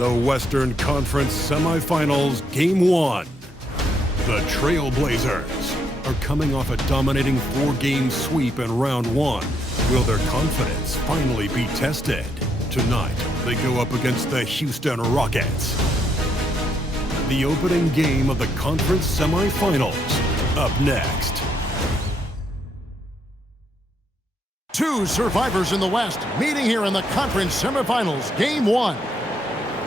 the Western Conference Semifinals, Game 1. The Trailblazers are coming off a dominating 4-game sweep in Round 1. Will their confidence finally be tested? Tonight, they go up against the Houston Rockets. The opening game of the conference semifinals, up next. Two survivors in the West meeting here in the conference semifinals, Game 1.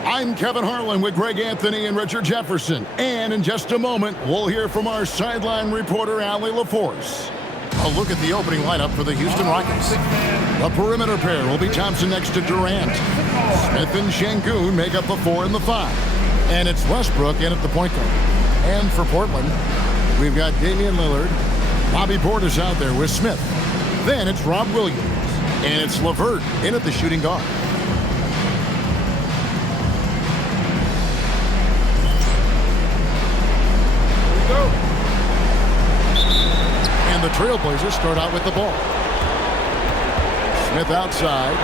I'm Kevin Harlan with Greg Anthony and Richard Jefferson. And in just a moment, we'll hear from our sideline reporter, Allie LaForce. A look at the opening lineup for the Houston Rockets. The perimeter pair will be Thompson next to Durant. Smith and Şengün make up the 4 and the 5. And it's Westbrook in at the point guard. And for Portland, we've got Damian Lillard. Bobby Portis out there with Smith. Then it's Rob Williams. And it's LeVert in at the shooting guard. Here we go. And the Trailblazers start out with the ball. Smith outside.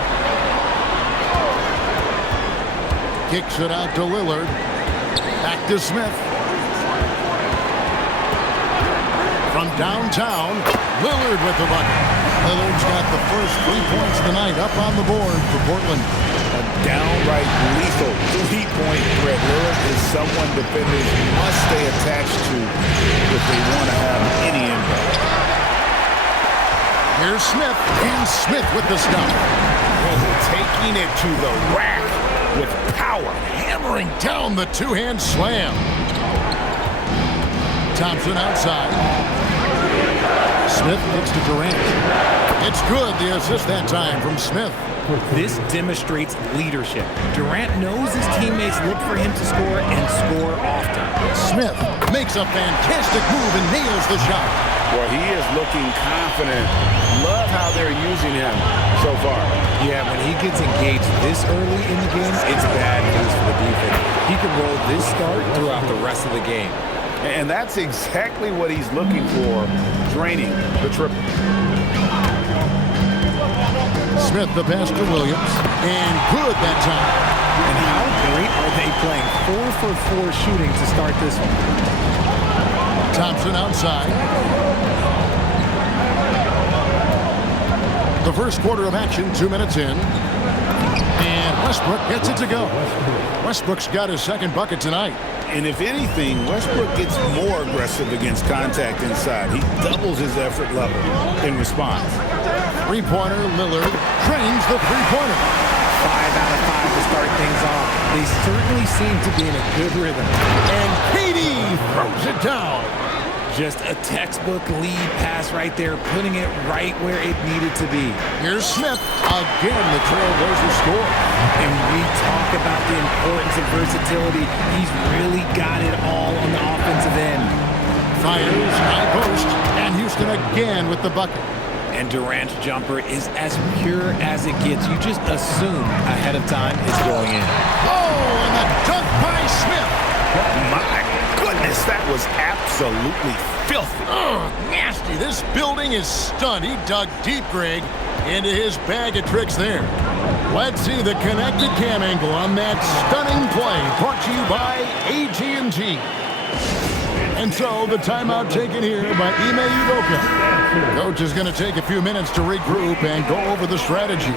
Kicks it out to Lillard. Back to Smith. From downtown, Lillard with the bucket. Lillard's got the first 3 points tonight up on the board for Portland. A downright lethal three-point threat. Lillard is someone defenders must stay attached to if they want to have any impact. Here's Smith, and Smith with the stop. Taking it to the rack with power. Hammering down the two-hand slam. Thompson outside. Smith kicks to Durant. It's good, the assist that time from Smith. This demonstrates leadership. Durant knows his teammates look for him to score and score often. Smith makes a fantastic move and nails the shot. Boy, he is looking confident. Love how they're using him so far. Yeah, when he gets engaged this early in the game, it's bad news for the defense. He can roll this start throughout the rest of the game. And that's exactly what he's looking for, draining the triple. Smith the pass to Williams, and good that time. And how great are they playing 4 for 4 shooting to start this one? Thompson outside. The first quarter of action, 2 minutes in. And Westbrook gets it to go. Westbrook's got his second bucket tonight. And if anything, Westbrook gets more aggressive against contact inside. He doubles his effort level in response. Three-pointer, Lillard trains the three-pointer. 5 out of 5 to start things off. They certainly seem to be in a good rhythm. And KD throws it down. Just a textbook lead pass right there, putting it right where it needed to be. Here's Smith. Again, the Trailblazers score. And when we talk about the importance of versatility, he's really got it all on the offensive end. Fires, high post, and Houston again with the bucket. And Durant's jumper is as pure as it gets. You just assume ahead of time it's going in. Oh, and the dunk by Smith. My goodness, that was absolutely filthy. Oh, nasty. This building is stunned. He dug deep, Greg, into his bag of tricks there. Let's see the connected cam angle on that stunning play, brought to you by AT&T. And so the timeout taken here by Ime Udoka. Coach is going to take a few minutes to regroup and go over the strategy.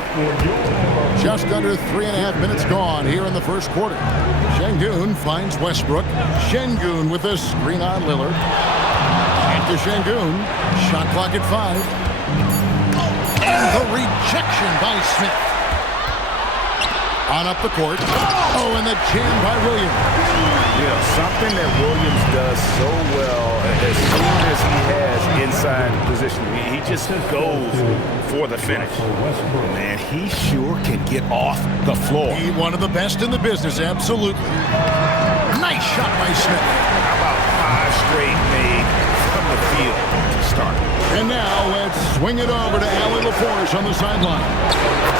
Just under 3.5 minutes gone here in the first quarter. Şengün finds Westbrook. Şengün with a screen on Lillard. Back to Şengün. Shot clock at 5. And the rejection by Smith. On up the court. Oh, and the jam by Williams. You know, something that Williams does so well as soon as he has inside position, he just goes for the finish. Man, he sure can get off the floor. He's one of the best in the business, absolutely. Nice shot by Smith. How about 5 straight made from the field to start? And now let's swing it over to Allie LaForce on the sideline.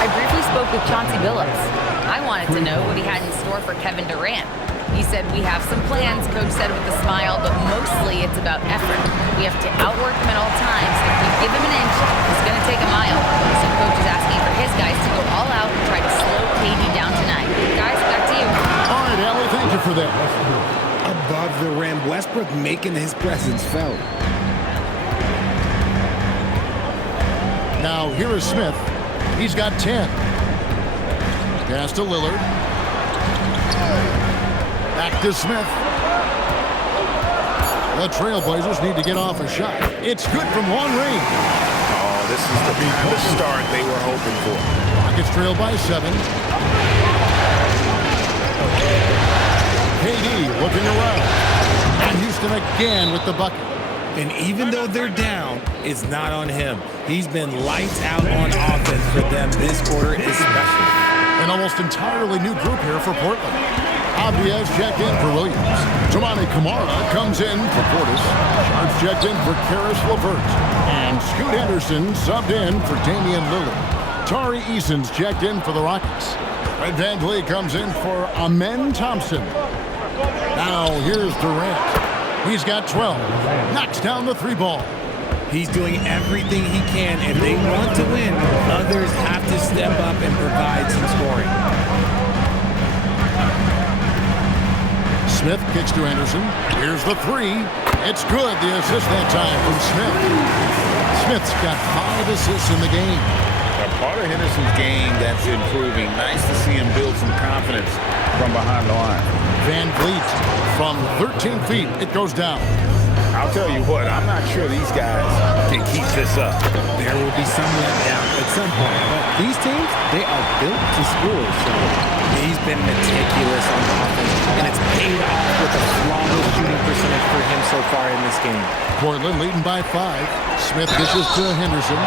I briefly spoke with Chauncey Billups. I wanted to know what he had in store for Kevin Durant. He said, we have some plans, Coach said with a smile, but mostly it's about effort. We have to outwork him at all times. If we give him an inch, it's going to take a mile. So Coach is asking for his guys to go all out and try to slow KD down tonight. Guys, back to you. for them. Above the rim, Westbrook making his presence felt. Now here is Smith. He's got 10. Pass to Lillard. Back to Smith. The Trailblazers need to get off a shot. It's good from long range. Oh, this is the kind of start they were hoping for. Rockets trail by 7. KD looking around. And Houston again with the bucket. And even though they're down, it's not on him. He's been lights out on offense for them this quarter especially. An almost entirely new group here for Portland. Abdias checked in for Williams. Toumani Camara comes in for Portis. Sharps checked in for Karis LeVert. And Scoot Henderson subbed in for Damian Lillard. Tari Eason's checked in for the Rockets. Fred VanVleet comes in for Amen Thompson. Now here's Durant. He's got 12. Knocks down the 3-ball. He's doing everything he can. If they want to win, others have to step up and provide some scoring. Smith kicks to Henderson. Here's the 3. It's good. The assist that time from Smith. Smith's got 5 assists in the game. A part of Henderson's game that's improving. Nice to see him build some confidence from behind the line. VanVleet from 13 feet. It goes down. I'll tell you what, I'm not sure these guys can keep this up. There will be some letdown at some point, but these teams, they are built to score. So he's been meticulous on offense, and it's paid off with a flawless shooting percentage for him so far in this game. Portland leading by 5. Smith dishes to Henderson.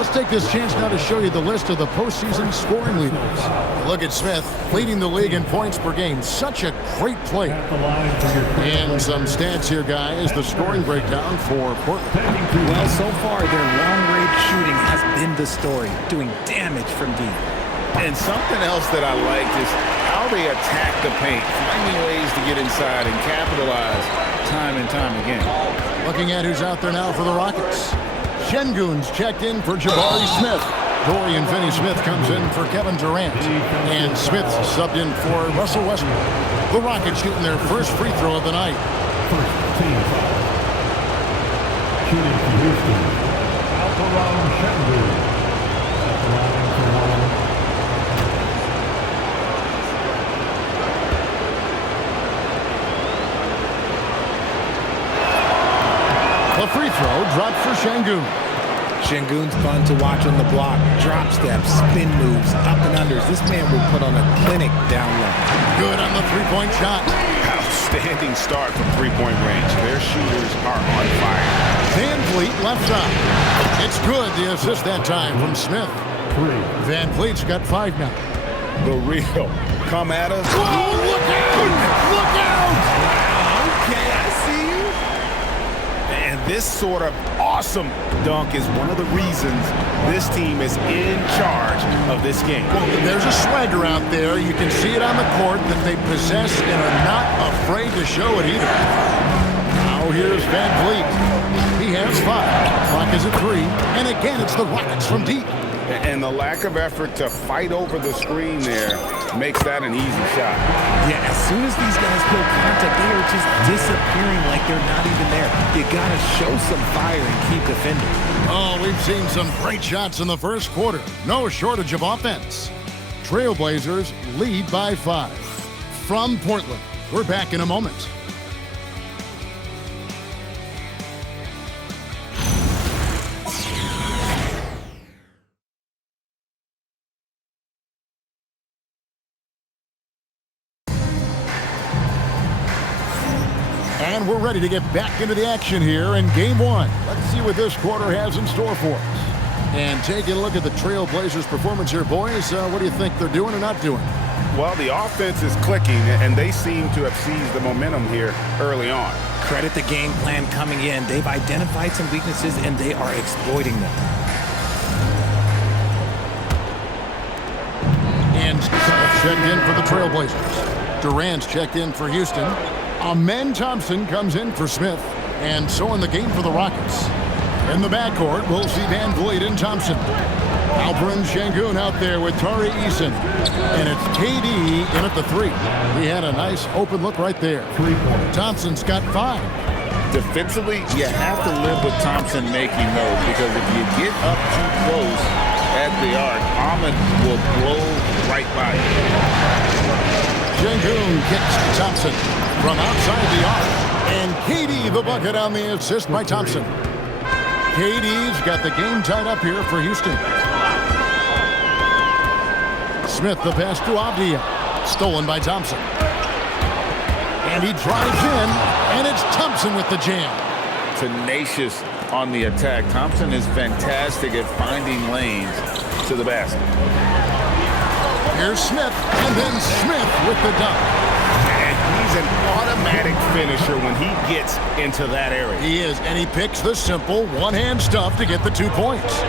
Let's take this chance now to show you the list of the postseason scoring leaders. Look at Smith leading the league in points per game. Such a great play. And some stats here, guys. The scoring breakdown for Portland. Well, so far, their long-range shooting has been the story, doing damage from deep. And something else that I liked is how they attack the paint, finding ways to get inside and capitalize time and time again. Looking at who's out there now for the Rockets. Şengün's checked in for Jabari Smith. Dorian Finney-Smith comes in for Kevin Durant. And Smith's subbed in for Russell Westbrook. The Rockets shooting their first free throw of the night. First team foul. Shooting for Houston. Alperen Şengün. At the line for one. A free throw dropped for Şengün. Şengün's fun to watch on the block. Drop steps, spin moves, up and unders. This man will put on a clinic down low. Good on the three-point shot. Outstanding start from three-point range. Their shooters are on fire. VanVleet left side. It's good. The assist that time from Smith. VanVleet's got 5 now. The real come at us. Whoa, look out! Look out! Okay, I see you. And this sort of awesome dunk is one of the reasons this team is in charge of this game. Well, there's a swagger out there. You can see it on the court that they possess and are not afraid to show it either. Now here's VanVleet. He has 5. Clock is at 3. And again, it's the Rockets from deep. And the lack of effort to fight over the screen there makes that an easy shot. Yeah, as soon as these guys feel contact, they are just disappearing like they're not even there. You gotta show some fire and keep defending. Oh, we've seen some great shots in the first quarter. No shortage of offense. Trailblazers lead by 5. From Portland, we're back in a moment. And we're ready to get back into the action here in Game 1. Let's see what this quarter has in store for us. And taking a look at the Trailblazers' performance here, boys. What do you think they're doing or not doing? Well, the offense is clicking, and they seem to have seized the momentum here early on. Credit the game plan coming in. They've identified some weaknesses, and they are exploiting them. And checked in for the Trailblazers. Durant's checked in for Houston. Amen Thompson comes in for Smith. And so in the game for the Rockets. In the backcourt, we'll see VanVleet and Thompson. Alperen Şengün out there with Tari Eason. And it's KD in at the 3. He had a nice open look right there. Thompson's got 5. Defensively, you have to live with Thompson making those, because if you get up too close at the arc, Ahmed will blow right by you. Şengün kicks to Thompson from outside the arc. And KD the bucket on the assist by Thompson. KD's got the game tied up here for Houston. Smith the pass to Avdia. Stolen by Thompson. And he drives in, and it's Thompson with the jam. Tenacious on the attack. Thompson is fantastic at finding lanes to the basket. Here's Smith, and then Smith with the dunk. And he's an automatic finisher when he gets into that area. He is, and he picks the simple one-hand stuff to get the 2 points.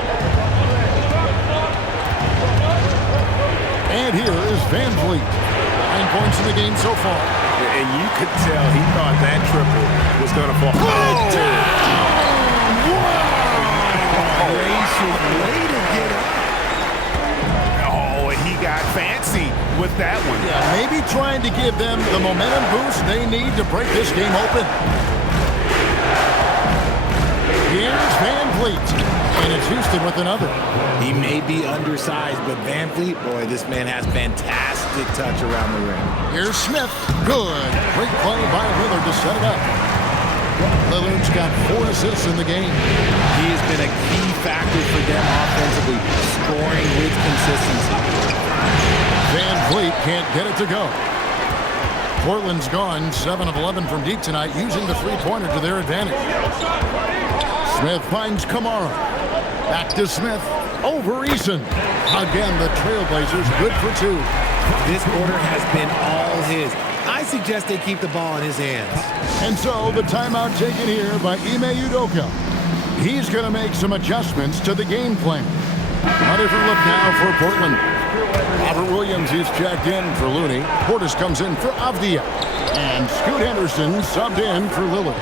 And here is Van Vliet. 9 points in the game so far. And you could tell he thought that triple was going to fall. Way to get up. Oh, and he got fancy with that one. Yeah, maybe trying to give them the momentum boost they need to break this game open. Here's Van Vliet, and it's Houston with another. He may be undersized, but Van Vliet, boy, this man has fantastic touch around the rim. Here's Smith. Good. Great play by Lillard to set it up. Lillard's got 4 assists in the game. He has been a key factor for them offensively, scoring with consistency. Van Vliet can't get it to go. Portland's gone 7 of 11 from deep tonight, using the three-pointer to their advantage. Smith finds Kamara. Back to Smith. Over Eason. Again, the Trailblazers good for 2. This quarter has been all his. I suggest they keep the ball in his hands. And so the timeout taken here by Ime Udoka. He's going to make some adjustments to the game plan. A different look now for Portland. Robert Williams is checked in for Looney. Portis comes in for Avdia. And Scoot Henderson subbed in for Lillard.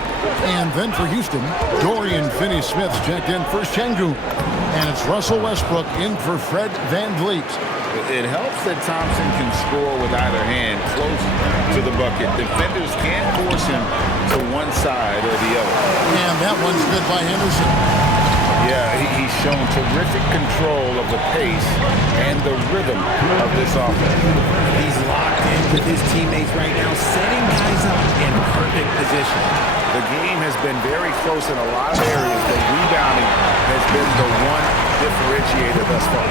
And then for Houston, Dorian Finney-Smith's checked in for Şengün. And it's Russell Westbrook in for Fred Van Vliet. It helps that Thompson can score with either hand close to the bucket. Defenders can't force him to one side or the other. And that one's good by Henderson. Yeah, he's shown terrific control of the pace and the rhythm of this offense. He's locked in with his teammates right now, setting guys up in perfect position. The game has been very close in a lot of areas, but rebounding has been the one differentiator thus far.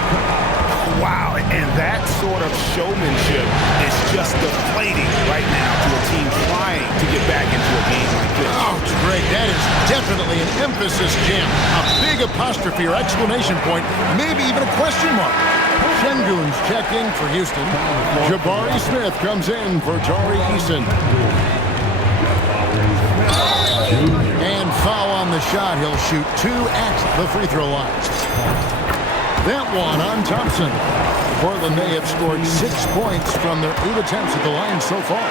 Wow, and that sort of showmanship is just deflating right now to a team trying to get back into a game like this. Oh, Greg, that is definitely an emphasis jam. A big apostrophe or exclamation point, maybe even a question mark. Şengün's checked in for Houston. Jabari Smith comes in for Tari Eason. And foul on the shot. He'll shoot 2 at the free throw line. That one on Thompson. Portland may have scored 6 points from their 8 attempts at the line so far.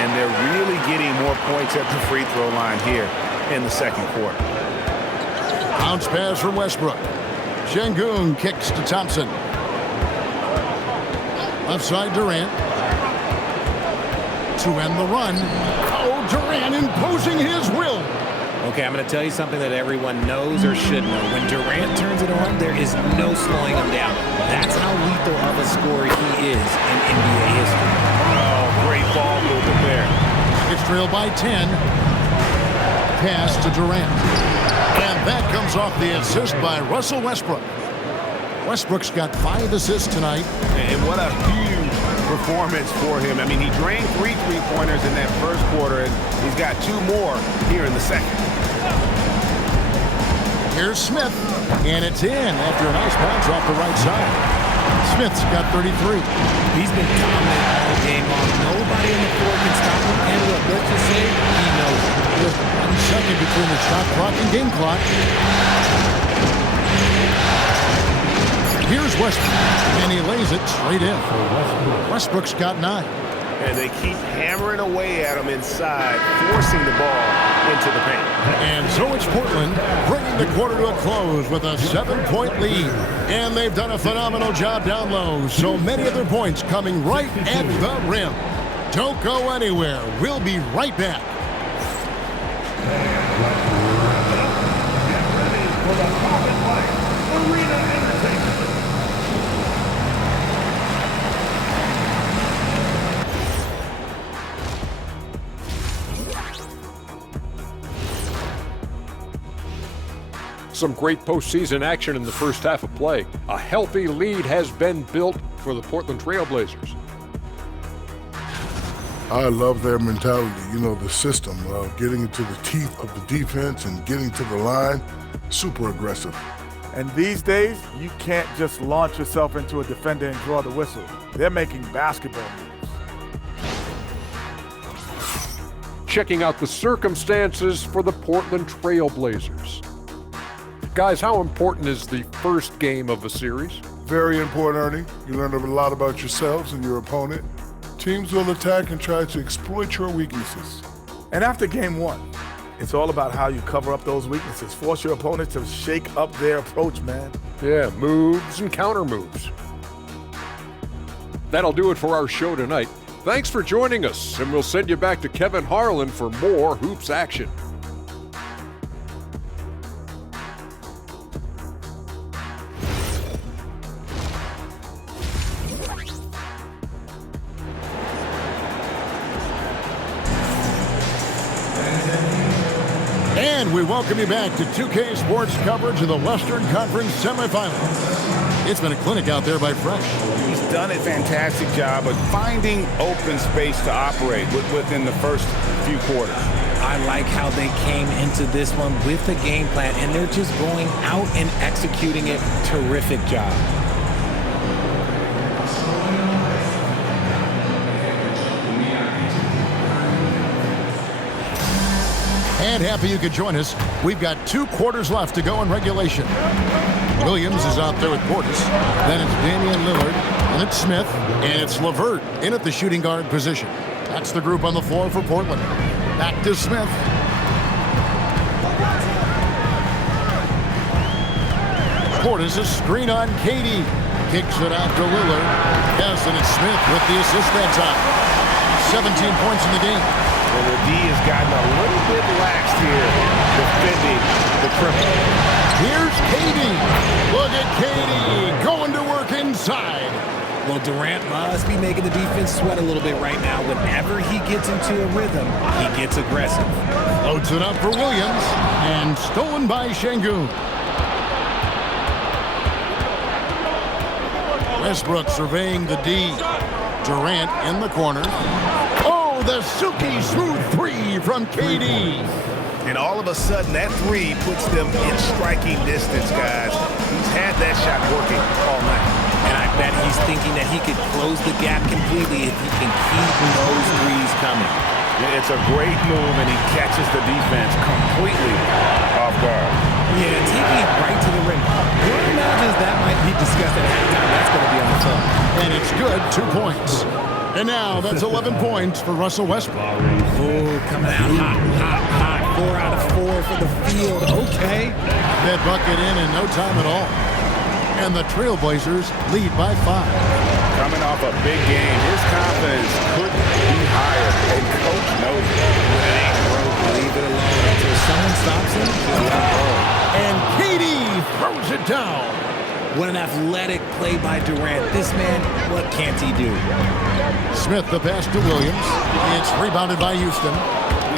And they're really getting more points at the free throw line here in the second quarter. Bounce pass from Westbrook. Şengün kicks to Thompson. Left side Durant. To end the run. Oh, Durant imposing his will. Okay, I'm going to tell you something that everyone knows or should know. When Durant turns it on, there is no slowing him down. That's how lethal of a scorer he is in NBA history. Oh, great ball movement there. It's trailed by 10. Pass to Durant. And that comes off the assist by Russell Westbrook. Westbrook's got 5 assists tonight. And what a huge performance for him. I mean, he drained 3 three-pointers in that first quarter, and he's got 2 more here in the second. Here's Smith, and it's in after a nice bounce off the right side. Smith's got 33. He's been dominant all game long. Nobody on the floor can stop him. And look, let's just say he knows it. Just 1 second between the shot clock and game clock. Here's Westbrook, and he lays it straight in. Westbrook's got 9. And they keep hammering away at him inside, forcing the ball into the paint. And so it's Portland bringing the quarter to a close with a 7-point lead. And they've done a phenomenal job down low. So many of their points coming right at the rim. Don't go anywhere. We'll be right back. And let's wrap it up. Get ready for the Pocket Light Arena Entertainment. Some great postseason action in the first half of play. A healthy lead has been built for the Portland Trail Blazers. I love their mentality, the system, getting into the teeth of the defense and getting to the line, super aggressive. And these days, you can't just launch yourself into a defender and draw the whistle. They're making basketball moves. Checking out the circumstances for the Portland Trail Blazers. Guys, how important is the first game of a series? Very important, Ernie. You learn a lot about yourselves and your opponent. Teams will attack and try to exploit your weaknesses. And after game one, it's all about how you cover up those weaknesses. Force your opponent to shake up their approach, man. Yeah, moves and counter moves. That'll do it for our show tonight. Thanks for joining us, and we'll send you back to Kevin Harlan for more hoops action. And we welcome you back to 2K Sports coverage of the Western Conference semifinals. It's been a clinic out there by Fresh. He's done a fantastic job of finding open space to operate within the first few quarters. I like how they came into this one with a game plan, and they're just going out and executing it. Terrific job. And happy you could join us. We've got 2 quarters left to go in regulation. Williams is out there with Portis. Then it's Damian Lillard. And it's Smith. And it's LeVert in at the shooting guard position. That's the group on the floor for Portland. Back to Smith. Portis a screen on Katie. Kicks it out to Lillard. Yes, and it's Smith with the assist that time. 17 points in the game. Well, the D has gotten a little bit lax here defending the triple. Here's Katie. Look at Katie going to work inside. Well, Durant must be making the defense sweat a little bit right now. Whenever he gets into a rhythm, he gets aggressive. Loads it up for Williams. And stolen by Şengün. Westbrook surveying the D. Durant in the corner. The silky smooth 3 from KD. And all of a sudden, that 3 puts them in striking distance, guys. He's had that shot working all night. And I bet he's thinking that he could close the gap completely if he can keep those threes coming. It's a great move, and he catches the defense completely off guard. Yeah, taking it right to the rim. Who imagines that might be discussed at halftime? That's going to be on the phone. And it's good, 2 points. And now that's 11 points for Russell Westbrook. Oh, coming out hot. 4 out of 4 for the field. Okay. That bucket in no time at all. And the Trailblazers lead by 5. Coming off a big game, his confidence could be higher, and coach knows it. It ain't broke. Leave it alone until someone stops him. Just let it roll. And KD throws it down. What an athletic play by Durant. This man, what can't he do? Smith the pass to Williams. It's rebounded by Houston.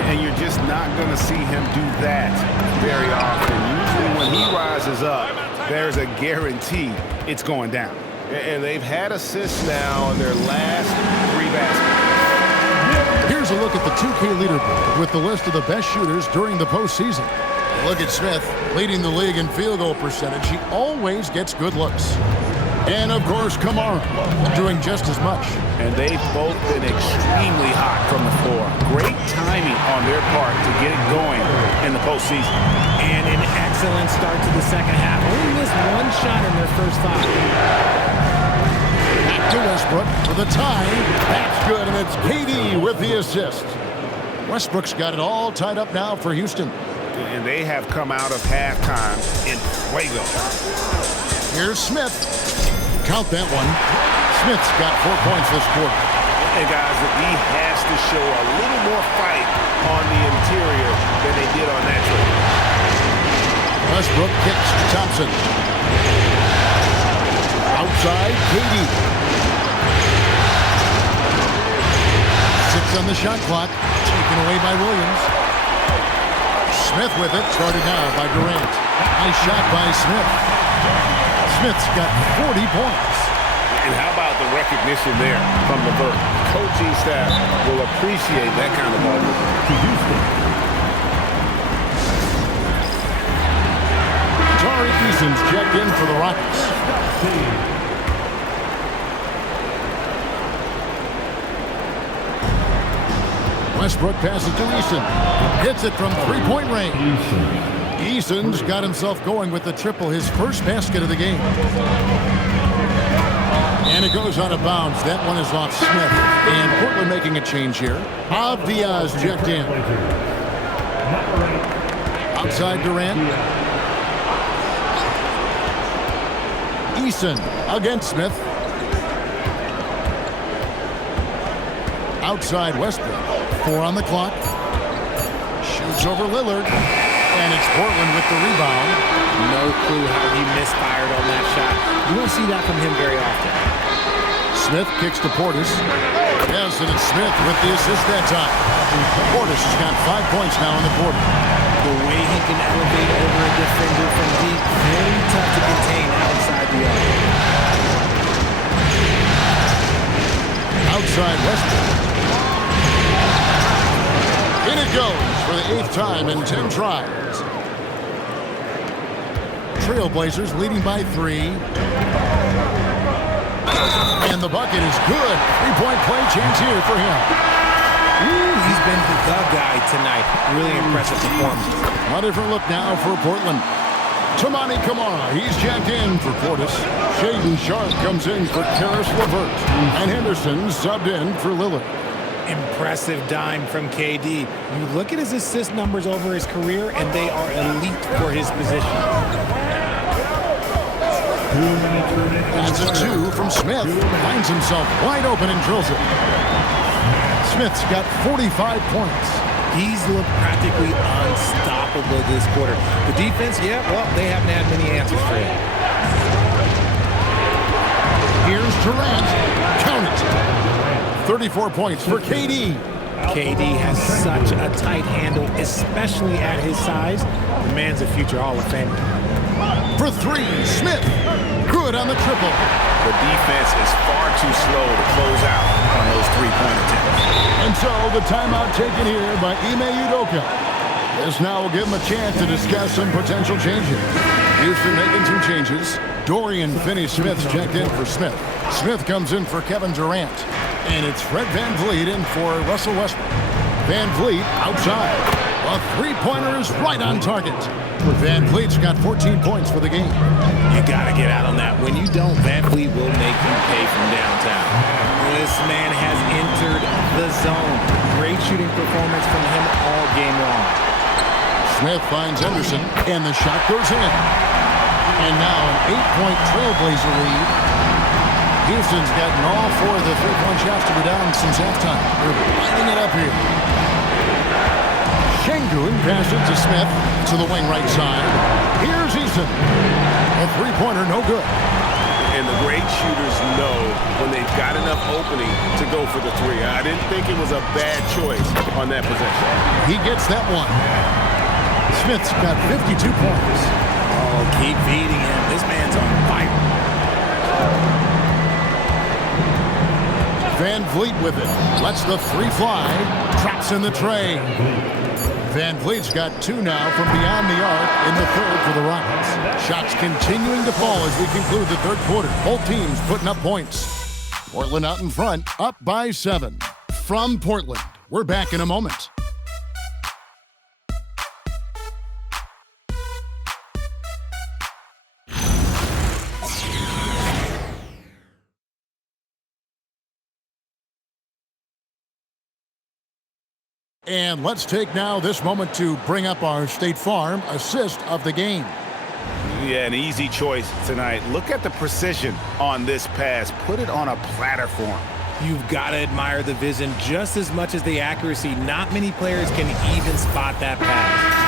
And you're just not going to see him do that very often. Usually when he rises up, there's a guarantee it's going down. And they've had assists now on their last 3 baskets. Here's a look at the 2K leaderboard with the list of the best shooters during the postseason. Look at Smith, leading the league in field goal percentage. He always gets good looks. And, of course, Kamara doing just as much. And they've both been extremely hot from the floor. Great timing on their part to get it going in the postseason. And an excellent start to the second half. Only missed 1 shot in their first 5. Back to Westbrook for the tie. That's good, and it's KD with the assist. Westbrook's got it all tied up now for Houston. And they have come out of halftime in fuego. Here's Smith. Count that one. Smith's got 4 points this quarter. And guys, he has to show a little more fight on the interior than they did on that trip. Westbrook kicks to Thompson. Outside, KD. 6 on the shot clock. Taken away by Williams. Smith with it. Started now by Durant. Nice shot by Smith. Smith's got 40 points. And how about the recognition there from the Vert? Coaching staff will appreciate that kind of ball movement. Tari Eason's checked in for the Rockets. Westbrook passes to Eason. Hits it from three-point range. Eason's got himself going with the triple, his first basket of the game. And it goes out of bounds. That one is off Smith. And Portland making a change here. Diaz checked in. Outside Durant. Eason against Smith. Outside Westbrook. 4 on the clock. Shoots over Lillard. And it's Portland with the rebound. No clue how he misfired on that shot. You won't see that from him very often. Smith kicks to Portis. Yes, and it's Smith with the assist that time. Portis has got 5 points now in the quarter. The way he can elevate over a defender from deep, very tough to contain outside the arc. Outside Westbrook. In it goes for the 8th time in 10 tries. Trailblazers leading by 3. And the bucket is good. 3-point play chance here for him. Ooh, he's been the guy tonight. Really impressive performance. A different look now for Portland. Tamani Kamara, he's checked in for Portis. Shaedon Sharpe comes in for Karis LeVert. And Henderson subbed in for Lillard. Impressive dime from KD. You look at his assist numbers over his career, and they are elite for his position. That's a 2 from Smith. Finds himself wide open and drills it. Smith's got 45 points. He's looked practically unstoppable this quarter. The defense, yeah, well, they haven't had many answers for him. Here's Durant. Count it. 34 points for KD. KD has such a tight handle, especially at his size. The man's a future Hall of Famer. For 3, Smith. Good on the triple. The defense is far too slow to close out on those 3-point attempts. And so the timeout taken here by Ime Udoka. This now will give him a chance to discuss some potential changes. Houston making some changes. Dorian Finney-Smith's checked in for Smith. Smith comes in for Kevin Durant. And it's Fred VanVleet in for Russell Westbrook. VanVleet outside. A 3-pointer is right on target. VanVleet's got 14 points for the game. You got to get out on that. When you don't, VanVleet will make you pay from downtown. This man has entered the zone. Great shooting performance from him all game long. Smith finds Henderson, and the shot goes in. And now an 8-point Trailblazer lead. Houston's gotten all 4 of the 3-point shots to be down since halftime. They're lining it up here. Şengün passes to Smith to the wing right side. Here's Eason. A 3-pointer, no good. And the great shooters know when they've got enough opening to go for the 3. I didn't think it was a bad choice on that possession. He gets that one. Smith's got 52 points. Oh, keep feeding him. This man's on fire. VanVleet with it. Lets the 3 fly. Traps in the tray. VanVleet's got 2 now from beyond the arc in the 3rd for the Rockets. Shots continuing to fall as we conclude the 3rd quarter. Both teams putting up points. Portland out in front, up by 7. From Portland, we're back in a moment. And let's take now this moment to bring up our State Farm assist of the game. Yeah, an easy choice tonight. Look at the precision on this pass. Put it on a platter for him. You've got to admire the vision just as much as the accuracy. Not many players can even spot that pass.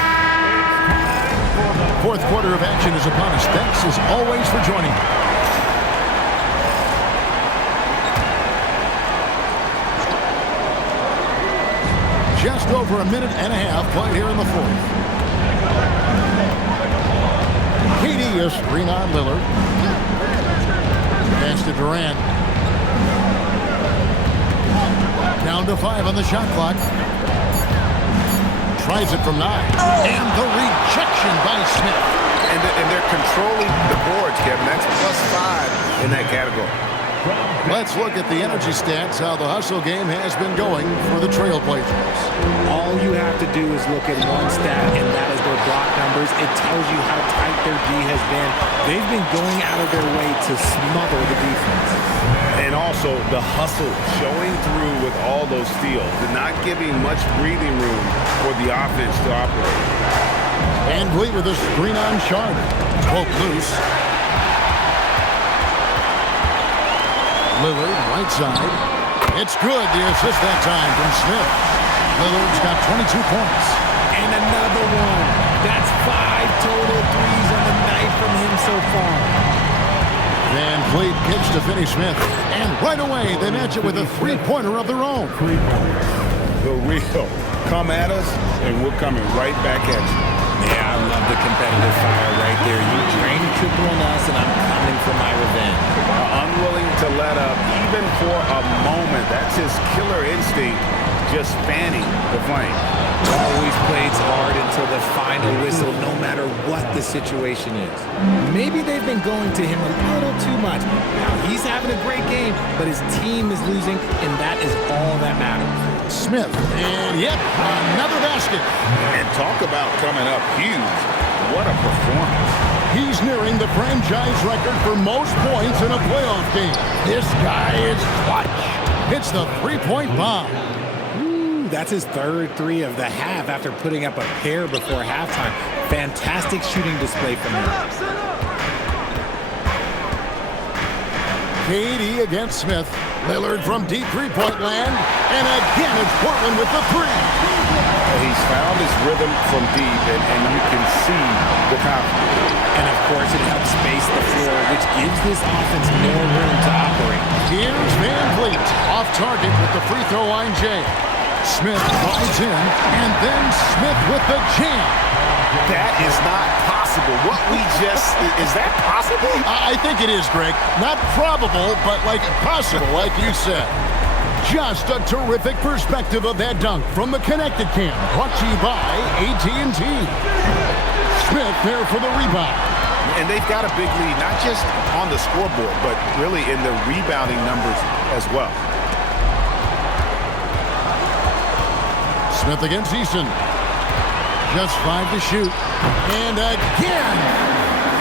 Fourth quarter of action is upon us. Thanks as always for joining. Just over a minute and a half played here in the fourth. KD is screen on Lillard. Pass to Durant. Down to 5 on the shot clock. Tries it from 9. And the rejection by Smith. And they're controlling the boards, Kevin. That's +5 in that category. Let's look at the energy stats, how the hustle game has been going for the Trailblazers. All you have to do is look at one stat, and that is their block numbers. It tells you how tight their D has been. They've been going out of their way to smother the defense. And also the hustle showing through with all those steals and not giving much breathing room for the offense to operate. And Lee with a screen on Sharp. Poke loose. Lillard, right side. It's good, the assist that time from Smith. Lillard's got 22 points. And another one. That's 5 total threes on the night from him so far. Van Vliet kicks to Finney Smith. And right away, they match it with a three-pointer of their own. The real. Come at us, and we're coming right back at you. Yeah, I love the competitive fire right there. You drained triple on us, and I'm coming for my revenge. Unwilling to let up, even for a moment. That's his killer instinct, just fanning the flame. Always plays hard until the final whistle, no matter what the situation is. Maybe they've been going to him a little too much. Now, he's having a great game, but his team is losing, and that is all that matters. Smith, and yep, another basket. And talk about coming up huge. What a performance. He's nearing the franchise record for most points in a playoff game. This guy is clutch. Hits the three-point bomb. That's his third 3 of the half after putting up a pair before halftime. Fantastic shooting display from him. KD against Smith. Lillard from deep three-point land. And again, it's Portland with the 3. He's found his rhythm from deep, and you can see the confidence. And of course, it helps space the floor, which gives this offense more room to operate. Here's Van Vliet, off target with the free throw line jam. Smith slides in, and then Smith with the jam. That is not possible. What we just, is that possible? I think it is, Greg. Not probable, but like possible, like you said. Just a terrific perspective of that dunk from the Connected Cam, brought to you by AT&T. Smith there for the rebound. And they've got a big lead, not just on the scoreboard, but really in the rebounding numbers as well. Smith against Eason. Just 5 to shoot. And again.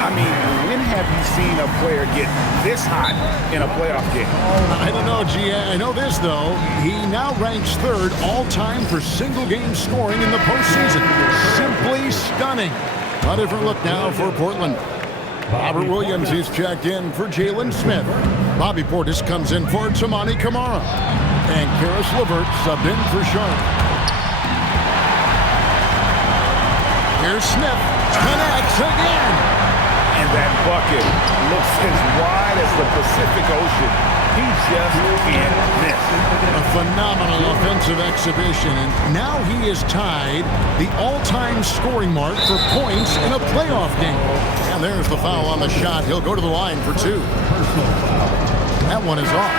I mean, when have you seen a player get this hot in a playoff game? I don't know, G. I know this, though. He now ranks 3rd all-time for single-game scoring in the postseason. Simply stunning. A different look now for Portland. Robert Williams is checked in for Jalen Smith. Bobby Portis comes in for Tamani Kamara. And Karis LeVert subbed in for Sharp. Here's Smith. Connects again. And that bucket looks as wide as the Pacific Ocean. He just can't miss. A phenomenal offensive exhibition, and now he is tied the all-time scoring mark for points in a playoff game. And there's the foul on the shot. He'll go to the line for 2. That one is off.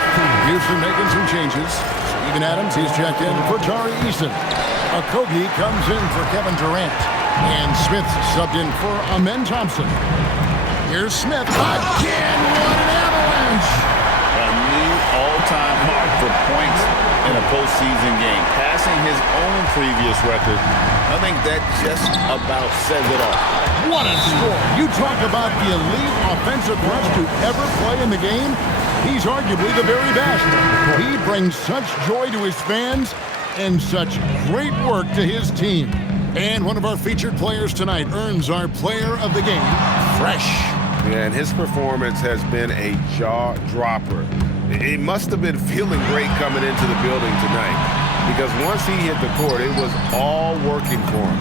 Houston making some changes. Steven Adams, he's checked in for Tari Eason. Okogie comes in for Kevin Durant. And Smith subbed in for Amen Thompson. Here's Smith. Again, what an avalanche! A new all-time mark for points in a postseason game, passing his own previous record. I think that just about says it all. What a score! You talk about the elite offensive rush to ever play in the game. He's arguably the very best. He brings such joy to his fans. and such great work to his team. And one of our featured players tonight earns our player of the game, Fresh. Yeah, and his performance has been a jaw-dropper. He must have been feeling great coming into the building tonight, because once he hit the court, it was all working for him.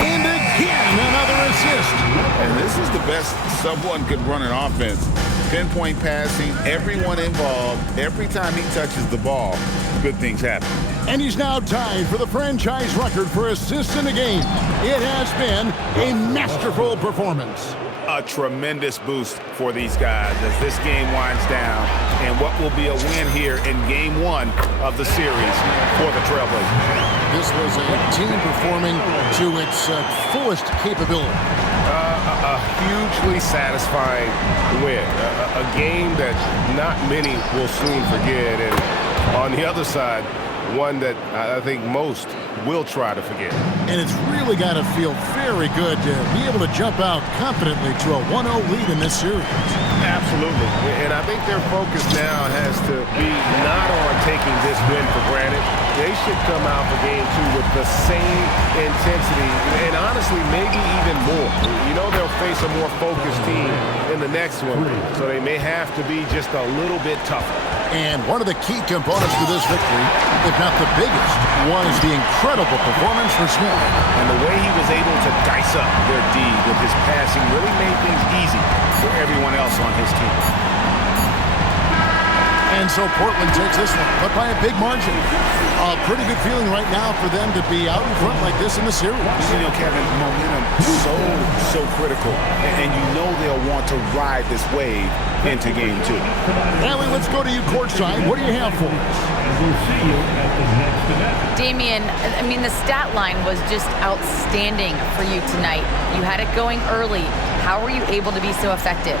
And again, another assist. And this is the best someone could run an offense. Pinpoint passing, everyone involved. Every time he touches the ball, good things happen. And he's now tied for the franchise record for assists in a game. It has been a masterful performance. A tremendous boost for these guys as this game winds down, and what will be a win here in Game 1 of the series for the Trailblazers. This was a team performing to its fullest capability. A hugely satisfying win, a game that not many will soon forget, and on the other side, one that I think most will try to forget. And it's really got to feel very good to be able to jump out confidently to a 1-0 lead in this series. Absolutely. And I think their focus now has to be not on taking this win for granted. They should come out for Game 2 with the same intensity, and honestly, maybe even more. You know they'll face a more focused team in the next one, so they may have to be just a little bit tougher. And one of the key components to this victory, if not the biggest, was the incredible performance for Smith. And the way he was able to dice up their D with his passing really made things easy for everyone else on his team. And so Portland takes this one, but by a big margin. A pretty good feeling right now for them to be out in front like this in the series. You know, Kevin, momentum so critical, and you know they'll want to ride this wave into Game 2. Allie, let's go to you courtside. What do you have for us? We'll see you at the next event. Damian, I mean, the stat line was just outstanding for you tonight. You had it going early. How were you able to be so effective?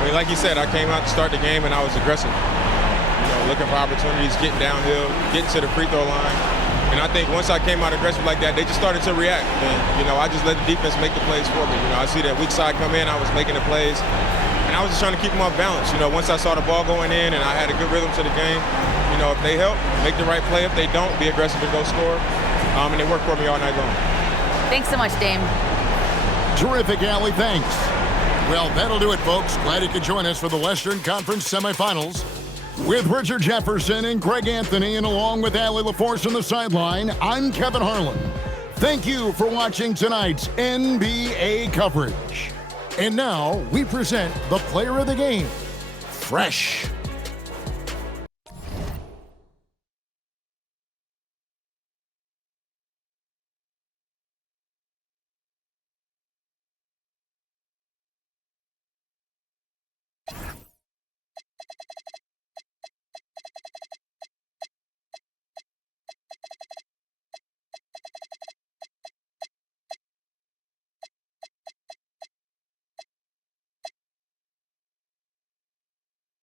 I mean, like you said, I came out to start the game and I was aggressive. You know, looking for opportunities, getting downhill, getting to the free throw line. And I think once I came out aggressive like that, they just started to react. And, you know, I just let the defense make the plays for me. You know, I see that weak side come in, I was making the plays. And I was just trying to keep them off balance. You know, once I saw the ball going in and I had a good rhythm to the game, you know, if they help, make the right play. If they don't, be aggressive to go score. And they work for me all night long. Thanks so much, Dame. Terrific, Allie. Thanks. Well, that'll do it, folks. Glad you could join us for the Western Conference semifinals. With Richard Jefferson and Greg Anthony, and along with Allie LaForce on the sideline, I'm Kevin Harlan. Thank you for watching tonight's NBA coverage. And now we present the player of the game, Fresh.